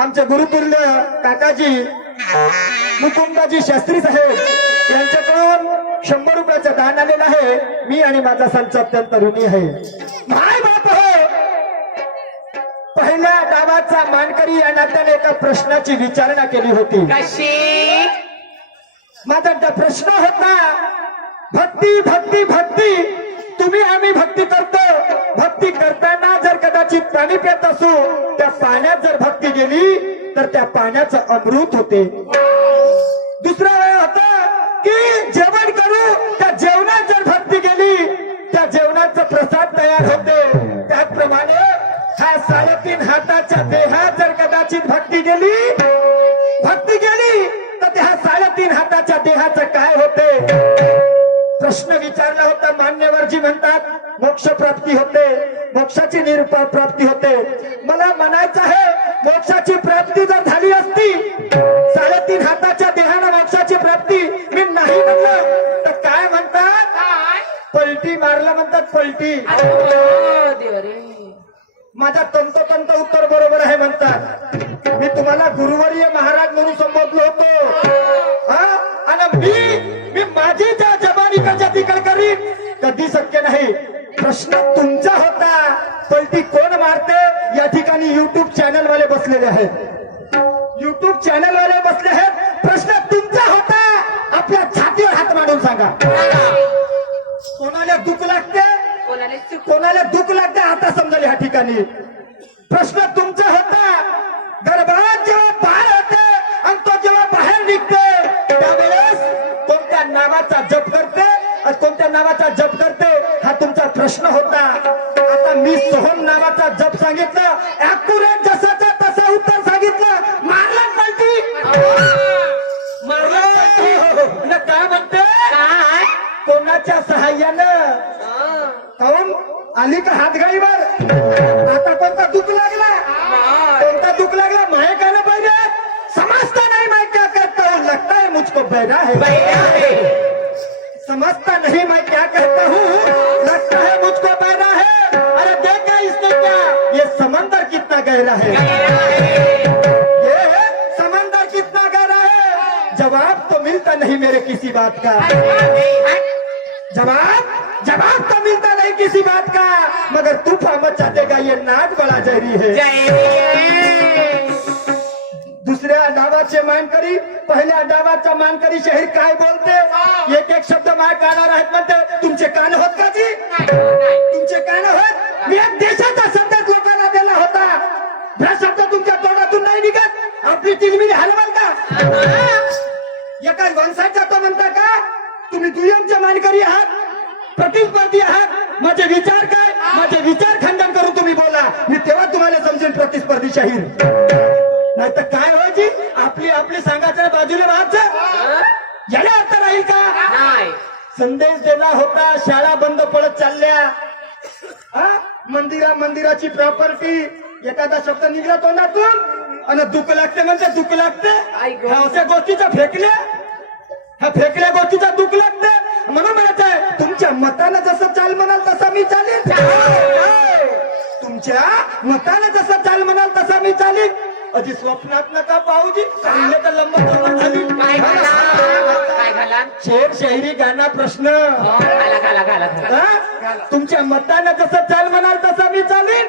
आमचे गुरुतुल्य काकाजी मुकुंदाजी शास्त्री साहेब यांच्याकडून 100 रुपयाचं दान आलेलं आहे. मी आणि माझा संच अत्यंत ऋणी आहे. माय बाप हो, पहिल्या डावाचा मानकरी या नात्याने एका प्रश्नाची विचारणा केली होती. कशी? माझा त्या प्रश्न होता, भक्ती भक्ती भक्ती, तुम्ही आम्ही भक्ती करतो, भक्ती करताना जर कदाचित पाणी पित असू, त्या पाण्यात जर भक्ती गेली तर त्या पाण्याचं अमृत होते. दुसरा वेळ होता की जेवण करू, त्या जेवणात जर भक्ती गेली त्या जेवणाचा प्रसाद तयार होते. त्याचप्रमाणे हा 3.5 हाताच्या देहात जर कदाचित भक्ती गेली तर त्या 3.5 हाताच्या देहाचं काय होते. प्रश्न विचारला होता. मान्यवरजी म्हणतात मोक्ष प्राप्ती होते, मोक्षाची प्राप्ती होते. मला म्हणायचं आहे, मोक्षाची प्राप्ती जर झाली असती, 3.5 हाताच्या देहानं मोक्षाची प्राप्ती मी नाही म्हणलं तर काय म्हणतात, पलटी मारला म्हणतात. पलटी. माझा तंतोतंत उत्तर बरोबर आहे म्हणतात. मी तुम्हाला गुरुवर्य महाराज म्हणून संबोधलो होतो, आणि मी माझी ज्या जबानीकडच्या तिकड करीन कधी शक्य नाही. प्रश्न तुमचा होता, पलटी कोण मारते. या ठिकाणी युट्यूब चॅनल वाले बसलेले आहेत, युट्यूब चॅनल वाले बसले आहेत. प्रश्न तुमचा होता, आपल्या छातीवर हात मांडून सांगा. कोणाला दुःख लागते, कोणाला दुःख लागते आता समजेल. या ठिकाणी प्रश्न तुमचा होता, गर्भात जेव्हा बाहेर होते आणि तो जेव्हा बाहेर निघते त्यावेळेस कोणत्या नावाचा जप करते आणि कोणत्या नावाचा जप करते, हा तुमचा प्रश्न होता. आता मी सोहम नावाचा जप सांगितलं, ऍक्युरेट जसाचा तसा उत्तर सांगितलं. मारलं पलटी, मारलं. काय म्हणते, कोणाच्या सहाय्यानं काऊन आली का हातगाईवर. आता कोणता दुःख लागला, कोणता दुःख लागला, माय का ना पाहिजे. समजता नहीं मैं क्या कहता हूँ, लगता है मुझको बहरा है. समझता नहीं मैं क्या कहता हूँ, लगता है मुझको बहरा है. अरे देखा इसने क्या, ये समंदर कितना गहरा है, ये समंदर कितना गहरा है. जवाब तो मिलता नहीं मेरे किसी बात का, जवाब तो मिलता नहीं किसी बात का, मगर तूफान मचा देगा ये नाच बड़ा जहरी है. दुसऱ्या डावाचे मानकरी पहिल्या डावाचा मानकरी शहीर काय बोलते, एक एक शब्द माय कानावर आहेत म्हणते. तुमचे कान होत का जी, तुमचे कान होत. मी एक देशाचा शब्द लोकांना दिला होता, हा शब्द तुमच्या तोंडातून नाही निघत. आपली तिलमिली हलवाल का, एका वंशाचा तो म्हणता का. तुम्ही दुय्यमचे मानकरी आहात, प्रतिस्पर्धी आहात. माझे विचार काय, माझे विचार खंडन करून तुम्ही बोला, मी तेव्हा तुम्हाला समजेल प्रतिस्पर्धी शाहीर. नाही तर काय व्हायची, आपली सांगायचं बाजूला व्हायचं. याला अर्थ राहील का. संदेश दिला होता, शाळा बंद पडत चालल्या, मंदिराची प्रॉपर्टी, एखादा शब्द निघला तोंडातून आणि दुःख लागते म्हणते, दुःख लागते. अशा गोष्टीचा फेकल्या, ह्या फेकल्या गोष्टीचा दुःख लागते. म्हणून म्हणत आहे, तुमच्या मतानं जसं चाल म्हणाल तसं मी चालेल, तुमच्या मतानं जसं चाल म्हणाल तसं मी चालेल. अजी स्वप्नात नका पाहूजी, तर लंब झाली. शेर शाहिरी गाणं प्रश्न, तुमच्या मतानं जसं चाल म्हणाल तसं मी चालेल.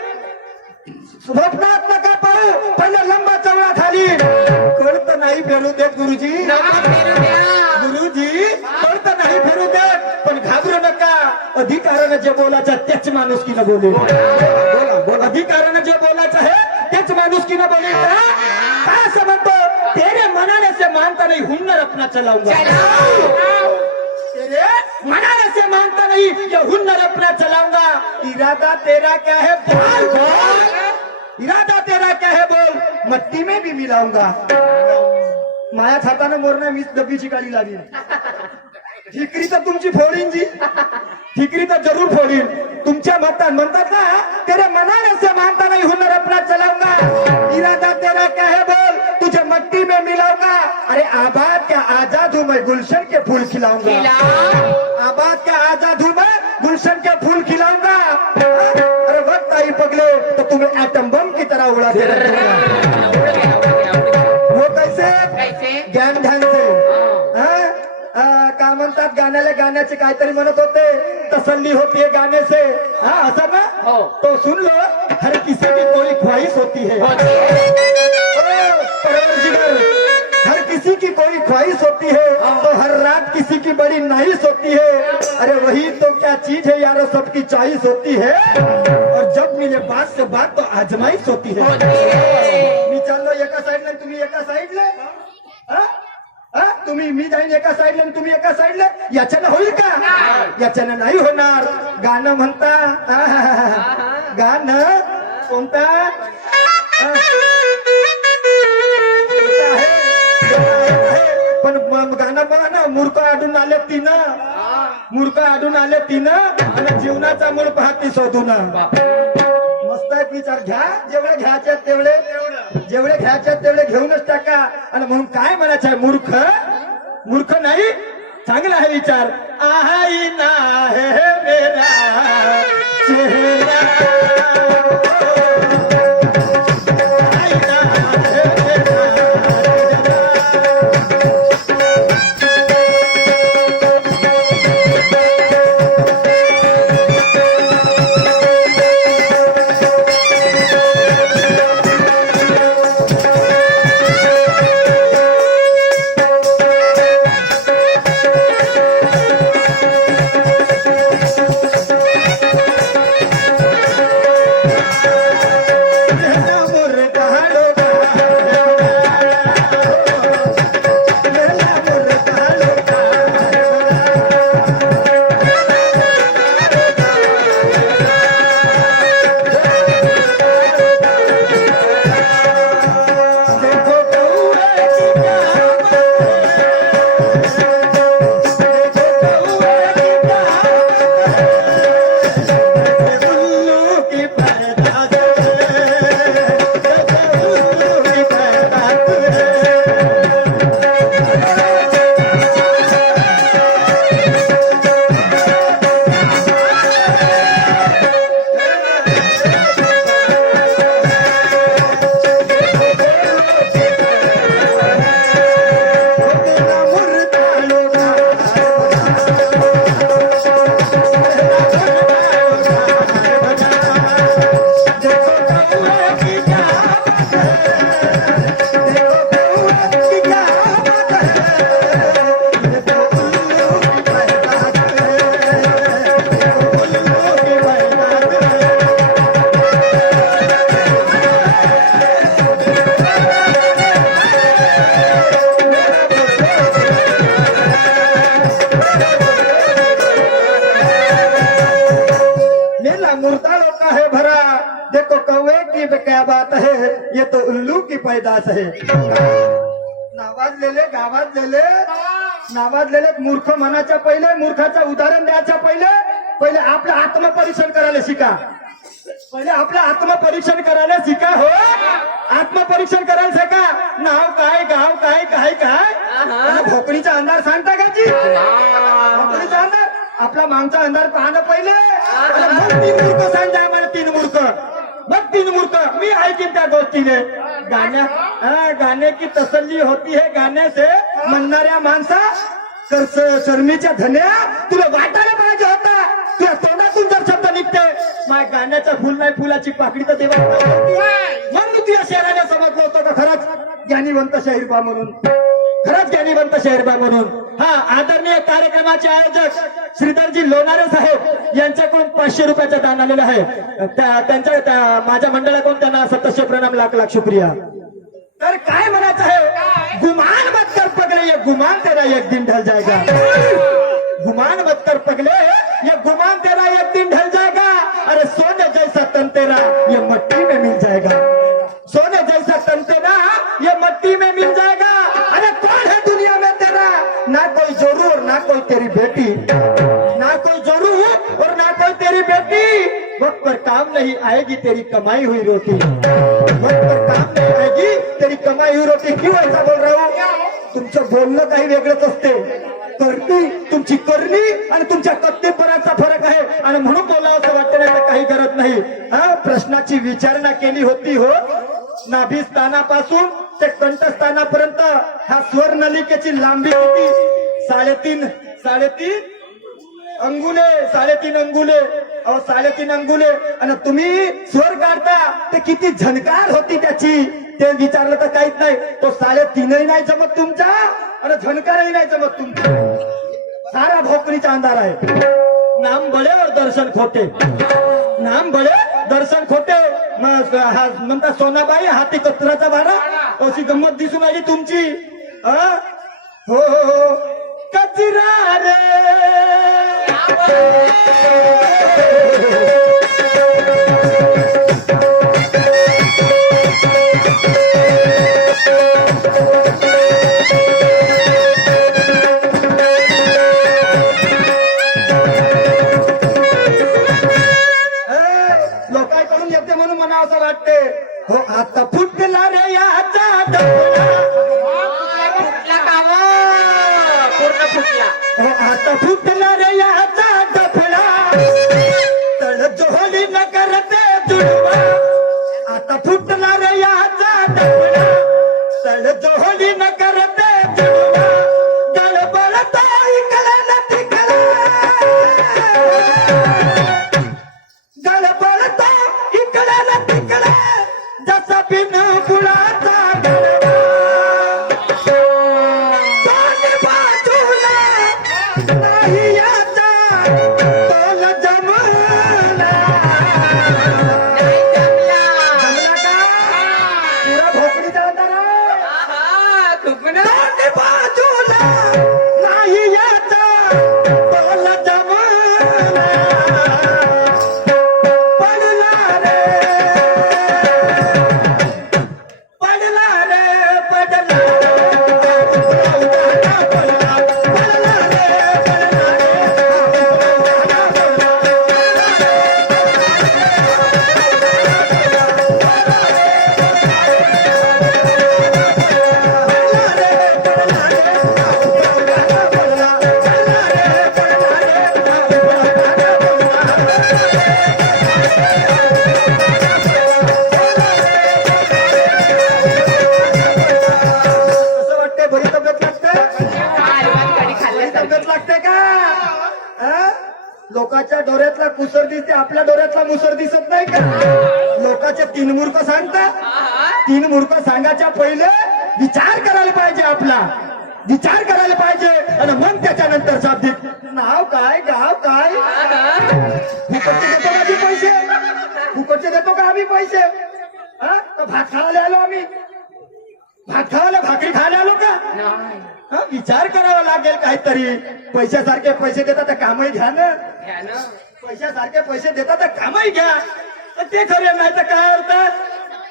स्वप्नात नका पाहू, पहिले लंबा चवळा खाली. कळत नाही फेरू देत गुरुजी, गुरुजी कळत नाही फेरू देत. पण घाबरू नका, अधिकारानं जे बोलायचं त्याच माणुसकीनं बोलेल. बोला, अधिकारानं जे बोलायचं आहे त्याच माणुसकीनं बोलेल. काय असं म्हणतो, तेरे मनाने से मानता नहीं हुन्नर अपना चलाऊंगा, तेरे मनाने से मानता नहीं ये हुन्नर अपना चलाऊंगा. इरादा तेरा क्या है बोल, इरादा तेरा क्या है बोल, मट्टी में भी मिलाऊंगा. माझ्याच हातानं मोरणं मीच डब्बीची काळी लागली. ठिकरी तर तुमची फोडीन जी, ठिकरी तर जरूर फोडीन. तुमच्या म्हणतात ना, तेरे मनाने से मानता नहीं हुनर अपना चलाऊंगा. इरादा तेरा क्या है बोल, तुझे मट्टी में मिलाऊंगा. अरे आबाद क्या आजाद हूँ मैं, गुलशन के फूल खिलाऊंगा. आबाद क्या आजाद हूँ मैं, गुलशन के फूल खिलाऊंगा. अरे वक्त आई पगले तो तुम्हें एटम बम की तरह उड़ा दे रहा. वो कैसे, ज्ञान ध्यान से. गाण्याला गाण्याचे काहीतरी म्हणत होते, तसल्ली होती है गाने से, हा असं ना. तो सुन लो, हर किसी की कोई ख्वाहिश होती है. परवरदिगार, हर किसी की कोई ख्वाहिश होती है, तो हर रात किसी की बड़ी नाइश होती है. अरे वही तो क्या चीज है यारो, सबकी चॉइस होती है. और जब मिले बात से बात तो आजमाइश होती है. मी चाललो एका साईडला, तुम्ही एका साईडला. तुम्ही, मी जाईन एका साईडला, तुम्ही एका साईडला. याच्यानं होईल का? याच्यानं नाही होणार. गाणं म्हणता, गाणं कोणता पण गाणं बघा ना, मूर्ख आढळून आले तिनं, मूर्ख आढळून आले तिनं, आणि जीवनाचा मूळ पाहती शोधून. मस्त आहे विचार. घ्या जेवढे घ्यायचे तेवढे, जेवढे घ्यायचे तेवढे घेऊनच टाका. आणि म्हणून काय म्हणायचं आहे, मूर्ख मूर्ख नाही, चांगला आहे विचार. आहाई ना है मेरा चेहरा, क्या बात है, ये तो उल्लू की पैदाश है. नावाजलेले गावाजलेले नावाजलेले मूर्ख म्हणायच्या पहिले, मूर्खाचं उदाहरण द्यायच्या पहिले, पहिले आपलं आत्मपरीक्षण करायला शिका. पहिले आपलं आत्मपरीक्षण करायला शिका. हो, आत्मपरीक्षण करायला शिका. नाव काय, गाव काय, काय काय, भोकरीचा अंधार सांगता का जी? भोकरीचा अंधार, आपला मागचा अंधार पाहणं पहिले. मग तीन मूर्ख सांगा मला, तीन मूर्ख, मग तीन मूर्ख मी ऐकीन त्या गोष्टीने. गाने की तसल्ली होती है गाने से, म्हणणाऱ्या माणसा शर्मीच्या धन्या, तुला वाटायला पाहिजे होता. तुला तोंडातून जर शब्द निघते, माझ्या गाण्याचा फुल नाही, फुलाची पाकडी तर देवा. मग मी तुझ्या शहराला समजलं होतं का खरंच ज्ञानीवंत शहरबा म्हणून, खरंच ज्ञानीवंत शहरबा म्हणून. हा, आदरणीय कार्यक्रमाचे आयोजक श्रीधरजी लोणारे साहेब यांच्याकडून 500 रुपयाचं दान आलेलं आहे. त्यांच्या माझ्या मंडळाकडून त्यांना सततशे प्रणाम, लाख लाख शुक्रिया. तर काय म्हणायचं आहे, गुमान मत कर पगले, ये गुमान तेरा एक दिन ढल जाएगा. गुमान मत कर पगले, ये गुमान तेरा एक दिन ढल जाएगा. अरे सोने जैसा तन तेरा ये मट्टी में मिल जाएगा. सोने जैसा तन तेरा ये मट्टी में मिल जाएगा. अरे कौन है दुनिया में तेरा, ना कोई जोरू और ना कोई तेरी बेटी, ना कोई जोरू और ना कोई तेरी बेटी. वक्त पर काम नहीं आएगी तेरी कमाई हुई रोटी. वक्त पर काम नहीं आएगी तेरी कमाई हुई रोटी. क्यों ऐसा बोल रहा हूँ, तुमचं बोलणं काही वेगळंच असते. करणी, तुमची करणी आणि तुमच्या कत्तेपणाचा फरक आहे. आणि म्हणून बोलावं असं वाटतं, नाही तर काही करत नाही. प्रश्नाची विचारणा केली होती. हो, नाभिस्थानापासून ते कंठस्थानापर्यंत हा स्वर नलिकेची लांबी होती 3.5 3.5 अंगुले 3.5 अंगुले. अहो 3.5 अंगुले आणि तुम्ही स्वर काढता ते किती झणकार होती त्याची ते विचारलं तर काहीच नाही. तो 3.5 नाही जमत तुमचा आणि झणकारही नाही जमत तुमचा. सारा भोकरीचा अंधार आहे. नाम बळे और दर्शन खोटे. नाम बळे दर्शन खोटे. हा म्हणता सोनाबाई हाती कचराचा भाडा अशी गंमत दिसून आली तुमची. हो हो हो कचरा रे. लोकांकडून येते म्हणून मला असं वाटते. हो आता फुटला रे याचा डबला. हो आता फुटला रे याचा डफला. तळ जोहली न करते जुडवा. आता फुटला रे याचा डफला. तळ जोहली न करते जुडवा. गळबळता इकडे न तिकडे. गळबळता इकडे न तिकडे जसा बिन फुलाचा गळवा. दोन बाजूला नाही याचा तोल जमला. जमला का? पुरा भोकरीचा अंधार आहे. दोन बाजूला नाही याचा तोल जमला. पडला रे पडला रे पडला. कसं वाटतंय? बरी तब्येत लागते? बरी तब्येत लागते का? लोकांच्या डोळ्यातला कुसर दिसते आपल्या डोळ्यातला मुसर दिसत नाही का? लोकांचे 3 मूर्ख सांगतात. 3 मूर्ख सांगायच्या पहिले विचार करायला पाहिजे. आपला विचार करायला पाहिजे आणि मग त्याच्यानंतर शाब्दिक नाव काय गाव काय. फुकटचे देतो का आम्ही पैसे? फुकटचे देतो का आम्ही पैसे? तर भात खायला आलो आम्ही. भात खायला भाकरी खायला आलो का? विचार करावा लागेल काहीतरी. पैशासारखे पैसे देतात तर कामही घ्या ना. पैशासारखे पैसे देतात तर कामही घ्या. तर ते खरे नाही तर काय होतात?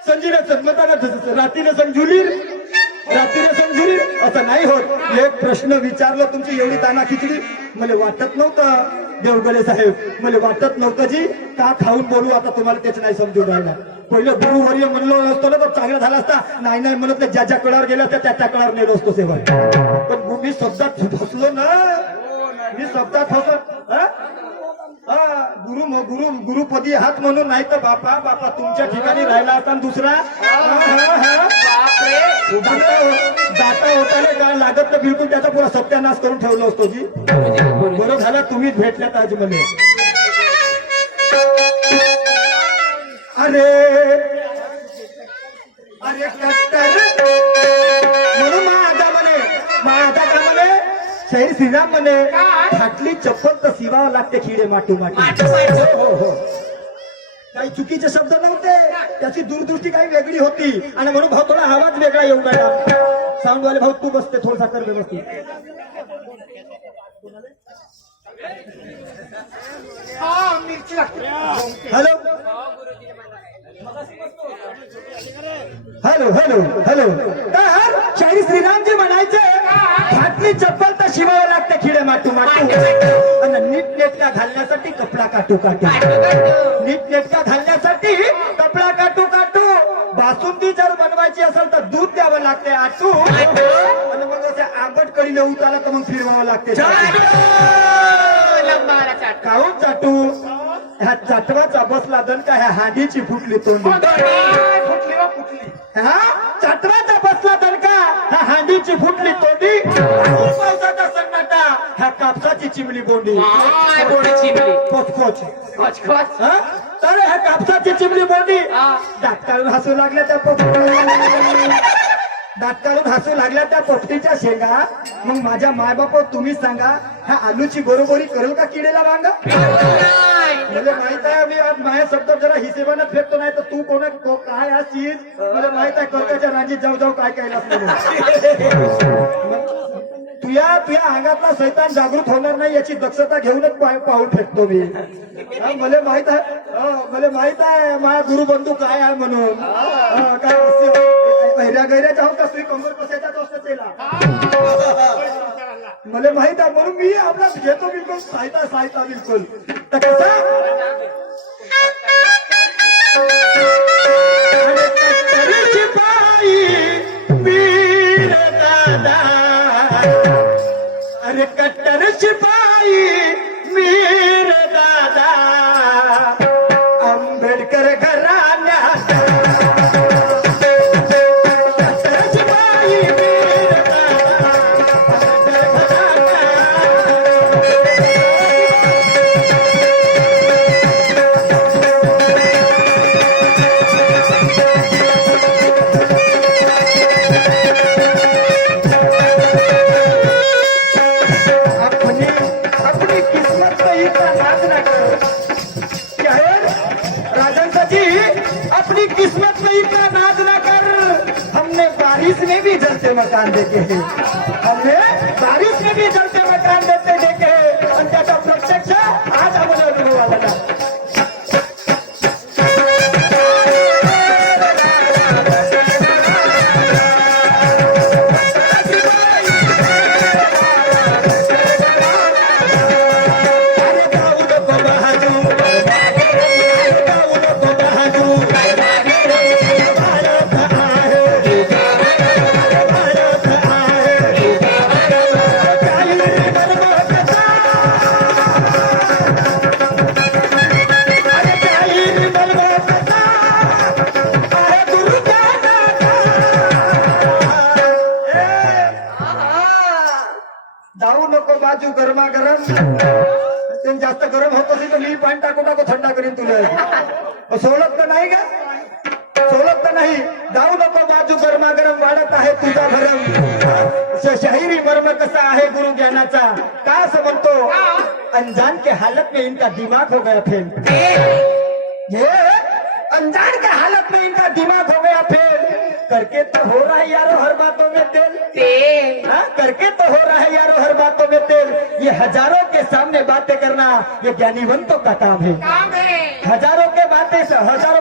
संजीला सन्मताना रात्रीने समजुली रात्रीने समजुली असं नाही होत. एक प्रश्न विचारलो तुमची एवढी ताना खिचडी मला वाटत नव्हतं. देवगले साहेब मला वाटत नव्हतं जी का खाऊन बोलू आता तुम्हाला तेच नाही समजून राहिला. पहिलं गुरुवर्य म्हणलो असतो ना तर चांगला झाला असता. नाही नाही म्हणत ज्या ज्या कळावर गेलं असतं त्या त्या कळावर नेलो असतो सेवा. पण मी शब्दात फसलो ना. मी शब्दात फसत. गुरुपदी हात म्हणून नाही तर बापा बापा तुमच्या ठिकाणी राहिला असता दुसरा. जाता होताना काय लागत तर बिलकुल त्याचा पुरा सत्यानाश करून ठेवलो असतो जी. बरं झालं तुम्हीच भेटल्यात आज मला. अरे अरे म्हणून माझा का म्हणे शहीर श्रीराम म्हणे फाटली चप्पल तर शिवावं लागते खिडे माटू माटू. हो हो काही चुकीचे शब्द नव्हते. त्याची दूरदृष्टी काही वेगळी होती आणि म्हणून भाऊ थोडा आवाज वेगळा येऊ लागला. साऊंड वाले भाऊ तू बसते थोडासा कर व्यवस्थित. Hello hello hello hello. तर शाहीर श्रीरामजी म्हणायचे फाटली चप्पल तर शिवावं लागते खिडे माटू माटू. आणि नीट नेटका घालण्यासाठी कपडा काटू काटू. नीट नेटका घालण्यासाठी कपडा काटू काटू. बासुंदी जर बनवायची असेल तर दूध द्यावं लागते आटू. आणि मग असे आंबट कडीने उतारला तर मग फिरवावं लागते. काहून चाटू? ह्या चाटवाचा बसला दणका ह्या हांडीची फुटली तोंडी. हा चाटवाचा बसला दणका ह्या हांडीची फुटली तोंडी. पावसाचा सन्नाटा ह्या कापसाची चिमणी बोंडी काय बोडी चिमली कोचकोच खोच खोच हा? तर ह्या कापसाची चिमणी बोंडी हा. दात काढून हसू लागल्या त्या पोपटी दात काढून हसू लागल्या त्या पोपटीच्या शेंगा. मग माझ्या मायबाप तुम्ही सांगा ह्या आलूची बरोबरी करेल का किडेला वांगा? मला माहित आहे मी आज माझ्या शब्द जरा हिशेबानं फेकतो नाही तर तू काय आज चीज मला माहित आहे कर्काच्या रांजीत जाऊ जाऊ काय काय तुया तुया अंगातला सैतान जागृत होणार नाही याची दक्षता घेऊनच पाऊल फेकतो मी. मला माहित आहे माझा गुरुबंधू काय आहे म्हणून. काय गैऱ्या गैऱ्याच्या होत का तुझी कंबर कशाच्याच असतं त्याला मला माहित आहे म्हणून मी आपला घेतो बिलकुल साहिता बिलकुल. तर कसं शिपाई वीर दादा अरे कट्टर शिपाई वीर दादा आंबेडकर घराण्यात अपनी किस्मत में इतना नाज न कर. हमने बारिश में भी जलते मकान देखे हैं. हमने बारिश में भी जलते मकान देखे हैं. आणि त्याचा प्रत्यक्ष आज आम्हाला अनुभव आला. जाऊ नको बाजू गरमागरम. ते जास्त गरम होत असेल तर मी पाणी टाकू थंडा करीन तुला. सोलत तर नाही का? सोलत तर नाही. जाऊ नको बाजू गरमागरम वाढत आहे तुझा भरम. शाहिरी मर्म कसा आहे गुरु ज्ञानाचा का असं म्हणतो. अनजान के हालत में इनका दिमाग हो गया फेल. ये अनजान के हालत में इनका दिमाग हो गया फेल. करके तो हो रहा है यारो हर बातों में तेल. करके तो हो रहा है यारो हर बातों में तेल. ये हजारों के सामने बातें करना ये ज्ञानीवंतों का काम है. हजारों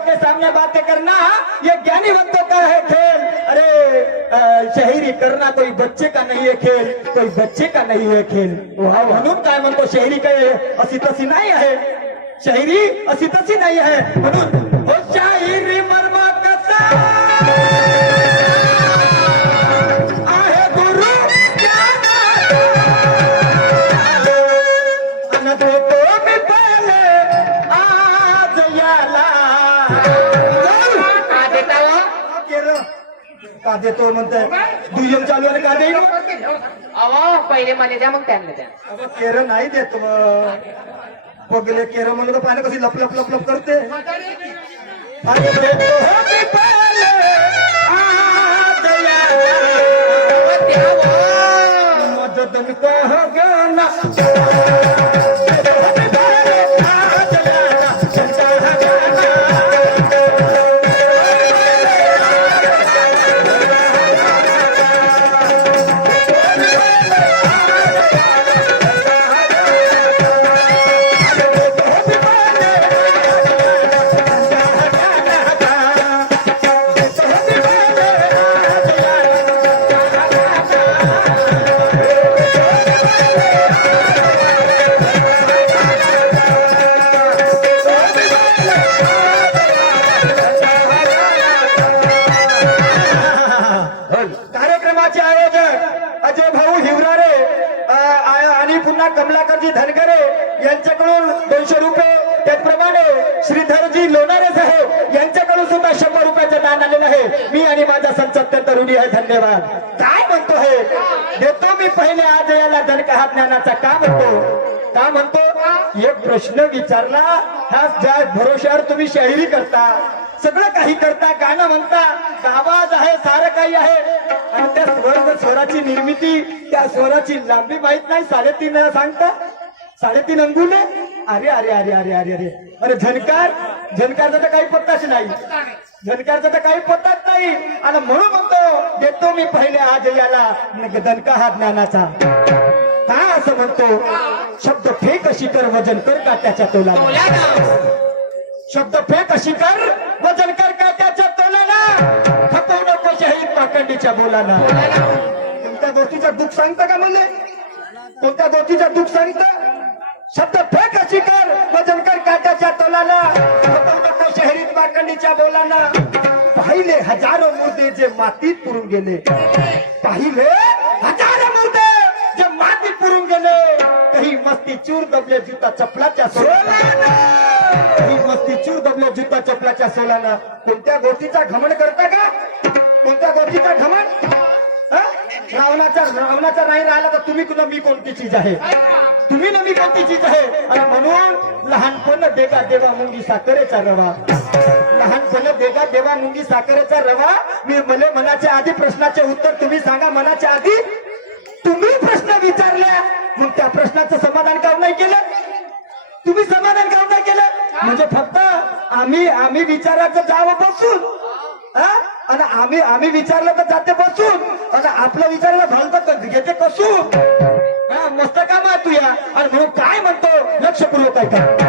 के सामने बातें करना ये ज्ञानीवंतों का है खेल. अरे शाहिरी करना कोई बच्चे का नहीं है खेल. कोई बच्चे का नहीं है खेल. म्हणून काय म्हणतो शाहिरी काय अशी तशी नाही आहे. शाहिरी अशी तशी नाही आहे म्हणून हो शाहिरी मर्म कसा आहे गुरु ज्ञानाचा देतो मी पहिले आज याला. का देतो म्हणताय दुय्यम चालू आणि का देईल. पहिले मला द्या मग त्यांना द्या. केरं नाही देत बघले केरं म्हणलं तर पाणी कशी लपलप लपलप करते. मदद कह गया कार्यक्रमाचे आयोजक अजय भाऊ हिवरारे आणि पुन्हा कमलाकरजी धनगरे यांच्याकडून 200 रुपये. त्याचप्रमाणे श्रीधरजी लोणारे साहेब यांच्याकडून सुद्धा 100 रुपयाचं दान आलेलं आहे. मी आणि माझा संच अत्यंत ऋणी आहे. धन्यवाद. काय म्हणतो आहे आहे देतो मी पहिले आज याला दणका हा ज्ञानाचा का म्हणतो एक प्रश्न विचारला ह्या ज्या भरोश्यावर तुम्ही शाहिरी करता सगळं काही करता गाणं म्हणता आवाज आहे सारं काही आहे आणि त्या स्वराची निर्मिती त्या स्वराची लांबी माहित नाही 3.5 सांगता 3.5 अंगुल अरे अरे अरे अरे अरे अरे अरे झणकारचा तर काही पत्ताच नाही झणकारचा तर काही पत्ताच नाही आणि म्हणून म्हणतो देतो मी पहिले आज याला दणका हा ज्ञानाचा का असं म्हणतो शब्द फेक अशी कर वजन कर का त्याच्या तोलाला शब्द फेक अशी कर वजन कर का त्याच्या तोलाला खपवू नको शहीद पाखंडीच्या बोलाला कोणत्या गोष्टीचं दुःख सांगतं का म्हणले कोणत्या गोष्टीचं दुःख सांगतं शब्द फेक अशी कर वजन कर काट्याच्या तोलाला खपवू नको शहरीत पाखंडीच्या बोलाला पाहिले हजारो मुर्दे जे मातीत पुरून गेले पाहिले हजारो मुर्दे जे मातीत पुरून गेले काही मस्ती चूर दबले जुता चपलाच्या सोलाला काही मस्ती चूर दबले जुता चपलाच्या सोलाला कोणत्या गोष्टीचा घमंड करता का कोणत्या गोष्टीचा घमंड रावणाचा नाही राहिला तर तुम्ही मी कोणती चीज आहे तुम्ही ना मी कोणती चीज आहे आणि म्हणून लहानपण देगा देवा मुंगी साखरेचा रवा लहानपण देगा देवा मुंगी साखरेचा रवा मी मले मनाच्या आधी प्रश्नाचे उत्तर तुम्ही सांगा मनाच्या आधी तुम्ही प्रश्न विचारल्या मग त्या प्रश्नाचं समाधान का नाही केलं तुम्ही समाधान का नाही केलं म्हणजे फक्त आम्ही विचारायचं जावं बसून आणि आम्ही विचारलं तर जाते बसून आणि आपलं विचारलं झालं तर घेते कसून मस्त काम आहे तू या आणि म्हणून काय म्हणतो लक्षपूर्वक ऐका